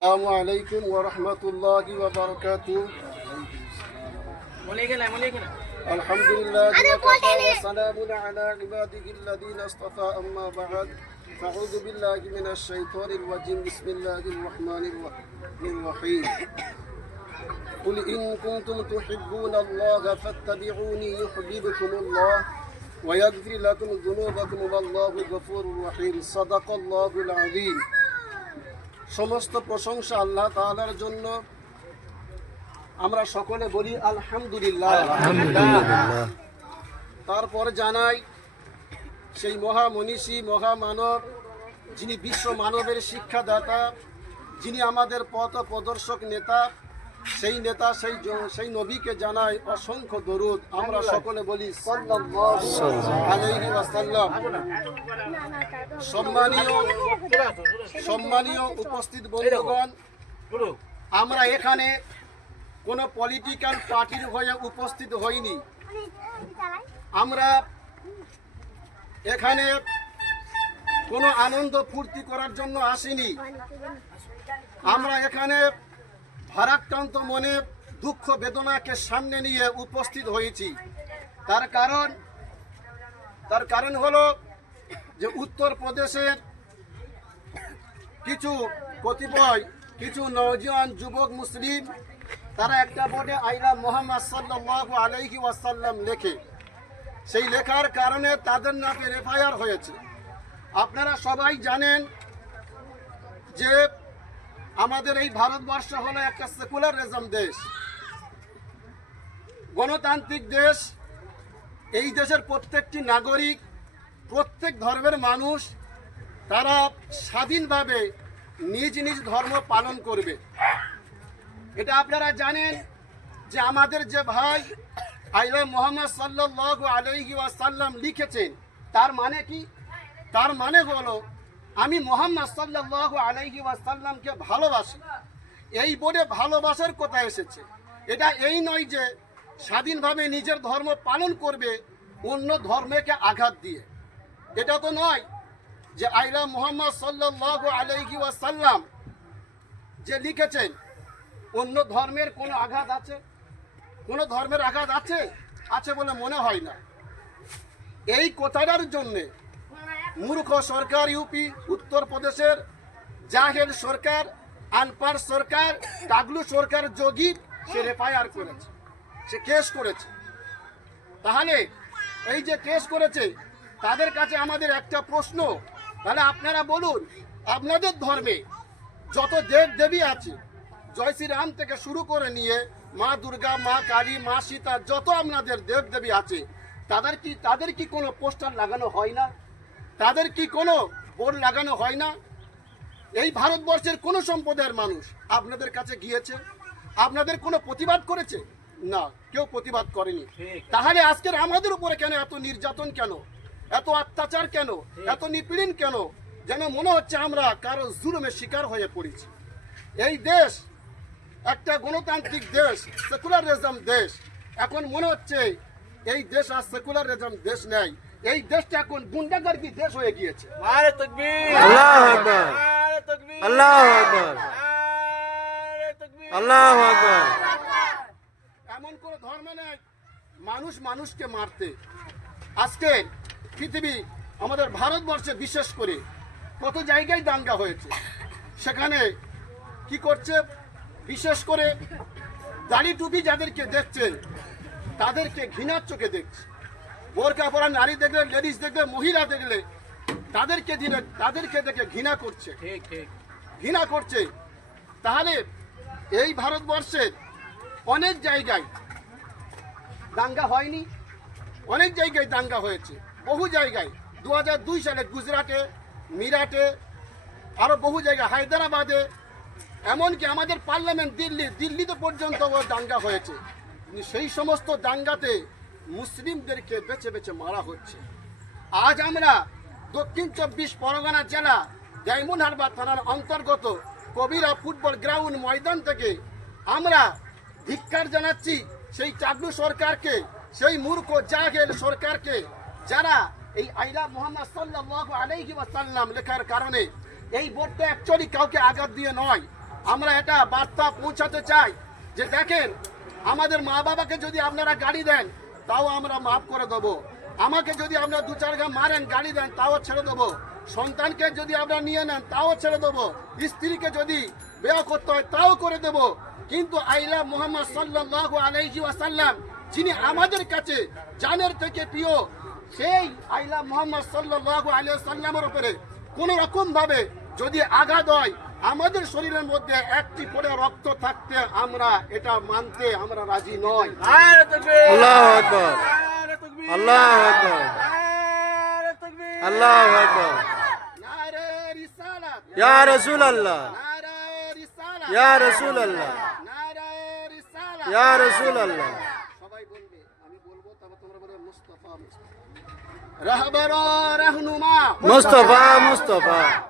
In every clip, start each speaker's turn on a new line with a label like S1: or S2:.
S1: السلام عليكم ورحمة الله وبركاته. الحمد لله وسلام على عباده الذين اصطفى أما بعد فأعوذ بالله من الشيطان الرجيم. بسم الله الرحمن الرحيم. قل إن كنتم تحبون الله فاتبعوني يحببكم الله ويغفر لكم ذنوبكم والله غفور رحيم. صدق الله العظيم. সমস্ত প্রশংসা আল্লাহ তালার জন্য। আমরা সকলে বলি আলহামদুলিল্লাহ। তারপর জানাই সেই মহা মনীষী মহামানব যিনি বিশ্ব মানবের শিক্ষাদাতা যিনি আমাদের পথ প্রদর্শক নেতা সেই নেতা সেই সেই নবীকে জানাই অসংখ্য দরুদ। আমরা সকলে বলি সম্মানীয় উপস্থিত বন্ধুগণ আমরা এখানে কোনো পলিটিক্যাল পার্টির হয়ে উপস্থিত হইনি। আমরা এখানে কোনো আনন্দ ফুর্তি করার জন্য আসিনি। আমরা এখানে ভারাক্রান্ত মনে দুঃখ বেদনাকে সামনে নিয়ে উপস্থিত হয়েছি। তার কারণ তার কারণ হলো যে উত্তরপ্রদেশের কিছু কতিপয়, কিছু নওজোয়ান যুবক মুসলিম, তারা একটা বোর্ডে আইলা মোহাম্মদ সাল্লাল্লাহু আলাইহি ওয়াসাল্লাম লেখে। সেই লেখার কারণে তাদের নামে এফআইআর হয়েছে। আপনারা সবাই জানেন যে আমাদের এই ভারতবর্ষ হলো একটা সেকুলারিজম দেশ। গণতান্ত্রিক দেশ, এই দেশের প্রত্যেকটি নাগরিক, প্রত্যেক ধর্মের মানুষ, তারা স্বাধীনভাবে নিজ নিজ ধর্ম পালন করবে। এটা আপনারা জানেন যে আমাদের যে ভাই আইলা মোহাম্মদ সাল্লাল্লাহু আলাইহি ওয়াসাল্লাম লিখেছেন, তার মানে কি? তার মানে হলো আমি মোহাম্মদ সাল্লাল্লাহু আলাইহি ওয়াসাল্লামকে ভালোবাসি। এই বোর্ডে ভালোবাসার কথা এসেছে। এটা এই নয় যে স্বাধীনভাবে নিজের ধর্ম পালন করবে, অন্য ধর্মকে আঘাত দিয়ে। এটা তো নয় যে আইলা মোহাম্মদ সাল্লাল্লাহু আলাইহি ওয়াসাল্লাম যে লিখেছেন, অন্য ধর্মের কোনো আঘাত আছে? কোনো ধর্মের আঘাত আছে? আছে বলে মনে হয় না। এই কথাটার জন্যে মূর্খ সরকার ইউপি উত্তরপ্রদেশের জাহেল সরকার আনপার সরকার টাগলু সরকার যোগী, সে এফআইআর করেছে। সে কেস করেছে। তাহলে এই যে কেস করেছে, তাদের কাছে আমাদের একটা প্রশ্ন। তাহলে আপনারা বলুন, আপনাদের ধর্মে যত দেব দেবী আছে, জয় শ্রীরাম থেকে শুরু করে নিয়ে মা দুর্গা, মা কালী, মা সীতা, যত আপনাদের দেব দেবী আছে, তাদের কি তাদের কি কোনো পোস্টার লাগানো হয় না? তাদের কি কোনো বোর্ড লাগানো হয় না? এই ভারতবর্ষের কোন সম্প্রদায়ের মানুষ আপনাদের কাছে গিয়েছে? আপনাদের কোনো প্রতিবাদ করেছে? না কেউ প্রতিবাদ করেনি। তাহলে আজকের আমাদের উপরে কেন এত নির্যাতন কেন? এত অত্যাচার কেন? এত নিপীড়ন কেন? যেন মনে হচ্ছে আমরা কারও জুলুমের শিকার হয়ে পড়েছি। এই দেশ একটা গণতান্ত্রিক দেশ সেকুলারিজম দেশ। এখন মনে হচ্ছে এই দেশ আর সেকুলারিজম দেশ নেই। এই দেশটা এখন গুন্ডাগার্দি দেশ হয়ে গিয়েছে?
S2: নারে তকবীর।
S3: আল্লাহু আকবার।
S2: নারে তকবীর।
S3: আল্লাহু আকবার।
S2: নারে তকবীর।
S3: আল্লাহু আকবার।
S1: এমন কোন ধর্ম নেই। মানুষ মানুষকে মারতে। আজকে পৃথিবী আমাদের ভারতবর্ষে বিশেষ করে কত জায়গায় দাঙ্গা হয়েছে। সেখানে কি করছে? বিশেষ করে দাড়ি টুপি যাদেরকে দেখছে তাদেরকে ঘৃণার চোখে দেখছে। বোরকা পরা নারী দেখলে লেডিস দেখলে মহিলা দেখলে তাদেরকে দিলে তাদেরকে দেখে ঘৃণা করছে। ঘৃণা করছে। তাহলে এই ভারতবর্ষের অনেক জায়গায় দাঙ্গা হয়নি। অনেক জায়গায় দাঙ্গা হয়েছে। বহু জায়গায়। দু দুই সালে গুজরাটে মিরাটে আরও বহু জায়গায় হায়দ্রাবাদে এমনকি আমাদের পার্লামেন্ট দিল্লি দিল্লিতে পর্যন্ত ও দাঙ্গা হয়েছে। সেই সমস্ত দাঙ্গাতে মুসলিমদেরকে বেছে বেছে মারা হচ্ছে। আজ আমরা দক্ষিণ চব্বিশ পরগনা জেলা ডায়মন্ড হারবার থানার অন্তর্গত কবিরা ফুটবল গ্রাউন্ড ময়দান থেকে আমরা ধিক্কার জানাচ্ছি সেই চাকলু সরকারকে, সেই মূর্খ জাহেল সরকারকে, যারা এই আইলা মোহাম্মদ সাল্লাল্লাহু আলাইহি ওয়াসাল্লাম লেখার কারণে এই বোর্ডটা অ্যাকচুয়ালি কাউকে আঘাত দিয়ে নয়। আমরা এটা বার্তা পৌঁছাতে চাই যে দেখেন, আমাদের মা বাবাকে যদি আপনারা গাড়ি দেন তাও আমরা মাফ করে দেবো। আমাকে যদি আপনারা দু চার গা মারেন গাড়ি দেন, তাও ছেড়ে দেবো। সন্তানকে যদি আপনারা নিয়ে নেন, তাও ছেড়ে দেবো। স্ত্রীকে যদি বেয়া করতে হয়, তাও করে দেব। কিন্তু আইলা মোহাম্মদ সাল্লাল্লাহু আলাইহি ওয়াসাল্লাম, যিনি আমাদের কাছে জানের থেকে প্রিয়, সেই আইলা মোহাম্মদ সাল্লাল্লাহু আলাইহি ওয়াসাল্লামের উপরে কোন রকম ভাবে যদি আঘাত হয় আমাদের শরীরের মধ্যে একটি করে রক্ত থাকতে আমরা এটা মানতে আমরা রাজি
S2: তকবীর।
S3: আল্লাহু আকবার। আল্লাহু আকবার। আল্লাহু আকবার। ইয়া রাসূলুল্লাহ।
S1: নারে
S3: ইয়া
S1: রিসালাত।
S3: ইয়া রাসূলুল্লাহ।
S1: সবাই বলবে আমি বলব তারপর তোমরা বলবে মুস্তাফা মুস্তাফা। রাহবার রাহনুমা।
S3: মুস্তাফা মুস্তাফা।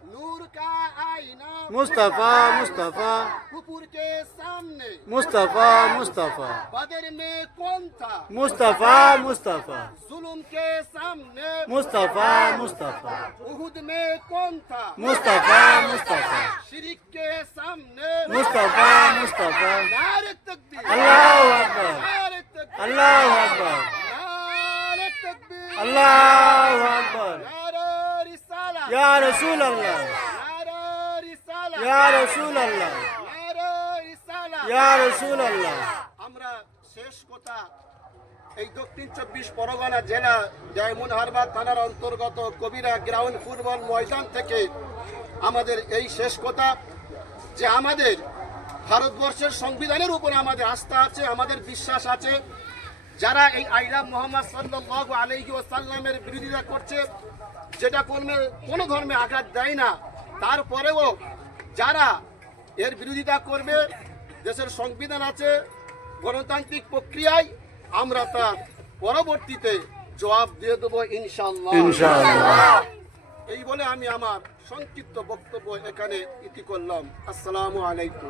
S1: नूर का आईना
S3: मुस्तफा मुस्तफा
S1: कुपुर के सामने
S3: मुस्तफा मुस्तफा
S1: बदर में कौन था
S3: मुस्तफा मुस्तफा
S1: जुल्म के सामने
S3: मुस्तफा मुस्तफा
S1: उहुद में कौन था
S3: मुस्तफा मुस्तफा
S1: शिरिक के सामने
S3: मुस्तफा मुस्तफा
S1: नारे तकबीर
S3: अल्लाह अकबर
S1: नारे तकबीर
S3: अल्लाह अकबर
S1: नारे तकबीर
S3: अल्लाह अकबर
S1: नारे रिसाला
S3: या ইয়া
S1: রসুল আল্লাহ
S3: ইয়া রসুল আল্লাহ
S1: আমরা শেষ কথা, এই দক্ষিণ চব্বিশ পরগনা জেলা জয়মুন হারবার থানার অন্তর্গত কবিরা গ্রাউন্ড ফুটবল ময়দান থেকে আমাদের এই শেষ কথা, যে আমাদের ভারতবর্ষের সংবিধানের উপরে আমাদের আস্থা আছে, আমাদের বিশ্বাস আছে। যারা এই আইলা মোহাম্মদ সাল্লাহ আলহি ওসাল্লামের বিরোধিতা করছে, যেটা কোনো কোনো ধর্মে আঘাত দেয় না, তারপরেও যারা এর বিরোধিতা করবে দেশের সংবিধান আছে গণতান্ত্রিক প্রক্রিয়ায় আমরা তার পরবর্তীতে জবাব দিয়ে দেবো ইনশাল্লাহ এই বলে আমি আমার সংক্ষিপ্ত বক্তব্য এখানে ইতি করলাম। আসসালামু আলাইকুম।